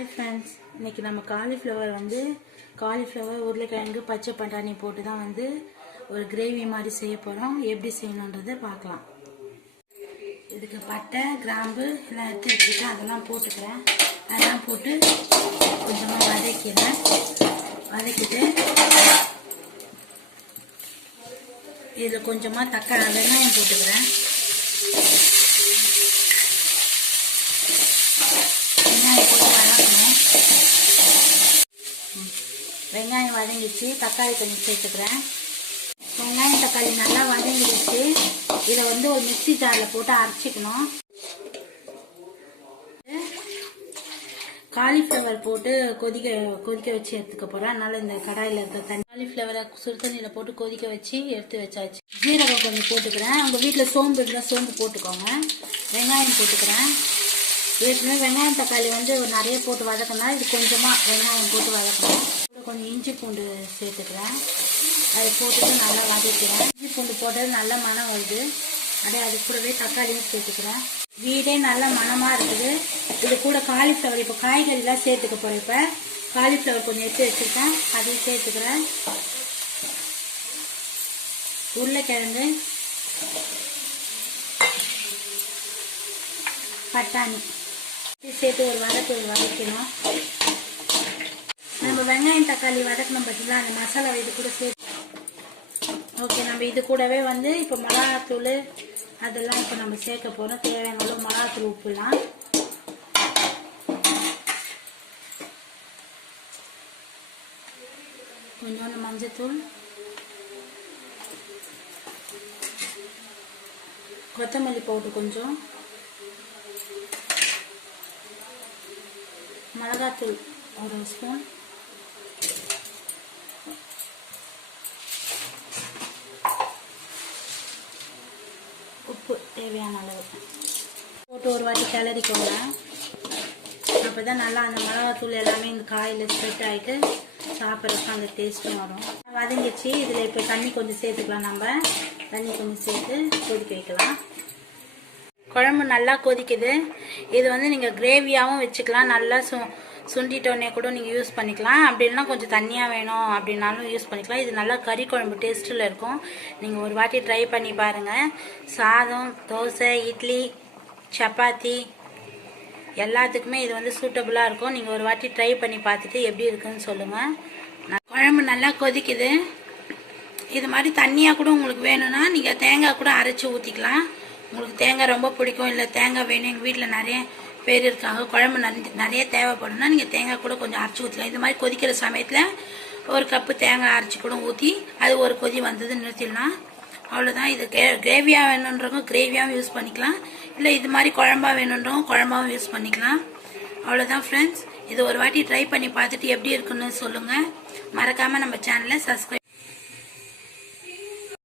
Hi friends, இன்றைக்கி நம்ம cauliflower உருளைக்கிழங்கு பச்சை பட்டாணி போட்டு தான் ஒரு கிரேவி மாதிரி செய்ய போகிறோம். எப்படி செய்யணுன்றதை பார்க்கலாம். இதுக்கு பட்டை கிராம்பு எல்லாம் எடுத்து வச்சுட்டு அதெல்லாம் போட்டுக்கிறேன். அதெல்லாம் போட்டு கொஞ்சமாக வதக்கிட்டு இதில் கொஞ்சமாக தக்காளி வெங்காயம் போட்டுக்கிறேன். வெங்காயம் வதங்கிச்சு, தக்காளி கொஞ்சம் சேர்த்துக்கிறேன். வெங்காயம் தக்காளி நல்லா வதங்கிடுச்சு. இதை ஒரு மிக்சி ஜாரில் போட்டு அரைச்சிக்கணும். காலிஃப்ளவர் போட்டு கொதிக்க வச்சு எடுத்துக்க போகிறேன். அதனால இந்த கடாயில் இருக்க தண்ணி காலிஃப்ளவரை சுடுதண்ணியில் போட்டு கொதிக்க வச்சு எடுத்து வச்சாச்சு. ஜீரகம் கொஞ்சம் போட்டுக்கிறேன். உங்கள் வீட்டில் சோம்பு இருந்தால் சோம்பு போட்டுக்கோங்க. வெங்காயம் போட்டுக்கிறேன். ஏற்கனவே வெங்காயம் தக்காளி நிறைய போட்டு வதக்கணும். இது கொஞ்சமாக வெங்காயம் போட்டு வதக்கணும். கொஞ்சம் இஞ்சி பூண்டு சேர்த்துக்கிறேன். அதை போட்டுட்டு நல்லா வதக்கிறேன். இஞ்சி பூண்டு போட்டது நல்ல மனம் வருது. அப்படியே அது கூடவே தக்காளியும் சேர்த்துக்கிறேன். வீடே நல்ல மனமாக இருக்குது. இது கூட காலிஃப்ளவர் இப்போ காய்கறிலாம் சேர்த்துக்க போகிறேன். இப்போ காலிஃப்ளவர் கொஞ்சம் எடுத்து வச்சுருக்கேன், அதையும் சேர்த்துக்கிறேன். உருளைக்கிழங்கு, பட்டாணி சேர்த்து ஒரு வதக்கணும். நம்ம வெங்காயம் தக்காளி வதக்கணும் பார்த்தீங்களா, அந்த மசாலா இது கூட சேர்த்து. ஓகே, நம்ம இது கூடவே இப்போ மிளகாத்தூள் அதெல்லாம் இப்போ நம்ம சேர்க்க போகிறோம். தேவையான அளவு மிளகாத்தூள், உப்புலாம் கொஞ்சோண்டு மஞ்சத்தூள், கொத்தமல்லி பவுடர் கொஞ்சம், மிளகாத்தூள் ஒரு ஸ்பூன், உப்பு தேவையான அளவு போட்டு ஒரு வாட்டி கிளறிக்கோங்க. அப்போ தான் நல்லா அந்த மிளகாத்தூள் எல்லாமே இந்த காயில் ஸ்ப்ரெட் ஆகிட்டு சாப்பிட்றதுக்கு அந்த டேஸ்ட்டும் வரும். வதங்கிச்சு. இதில் இப்போ தண்ணி கொஞ்சம் சேர்த்துக்கலாம். நம்ம தண்ணி கொஞ்சம் சேர்த்து கொதிக்க வைக்கலாம். குழம்பு நல்லா கொதிக்குது. இது நீங்கள் கிரேவியாகவும் வச்சுக்கலாம். நல்லா சுண்டிட்டோன்னே கூட நீங்கள் யூஸ் பண்ணிக்கலாம். அப்படி இல்லைனா கொஞ்சம் தண்ணியாக வேணும் அப்படின்னாலும் யூஸ் பண்ணிக்கலாம். இது நல்லா கறி குழம்பு டேஸ்ட்டில் இருக்கும். நீங்கள் ஒரு வாட்டி ட்ரை பண்ணி பாருங்கள். சாதம், தோசை, இட்லி, சப்பாத்தி எல்லாத்துக்குமே இது சூட்டபுளாக இருக்கும். நீங்கள் ஒரு வாட்டி ட்ரை பண்ணி பார்த்துட்டு எப்படி இருக்குன்னு சொல்லுங்கள். குழம்பு நல்லா கொதிக்குது. இது மாதிரி தண்ணியாக கூட உங்களுக்கு வேணும்னா நீங்கள் தேங்காய் கூட அரைச்சி ஊற்றிக்கலாம். உங்களுக்கு தேங்காய் ரொம்ப பிடிக்கும், இல்லை தேங்காய் வேணும், எங்கள் வீட்டில் நிறைய பேர் இருக்காங்க, குழம்பு நிறைய தேவைப்படும்னா நீங்கள் தேங்காய் கூட கொஞ்சம் அரைச்சி ஊற்றிக்கலாம். இது மாதிரி கொதிக்கிற சமயத்தில் ஒரு கப்பு தேங்காய் அரைச்சி கூட ஊற்றி அது ஒரு கொதி வந்தது நிறுத்திடலாம். அவ்வளோதான். இது கிரேவியாக வேணுன்றவங்க கிரேவியாகவும் யூஸ் பண்ணிக்கலாம், இல்லை இது மாதிரி குழம்பா வேணுன்றவங்க குழம்பாகவும் யூஸ் பண்ணிக்கலாம். அவ்வளோதான் ஃப்ரெண்ட்ஸ். இது ஒரு வாட்டி ட்ரை பண்ணி பார்த்துட்டு எப்படி இருக்குன்னு சொல்லுங்கள். மறக்காமல் நம்ம சேனலை சப்ஸ்கிரைப்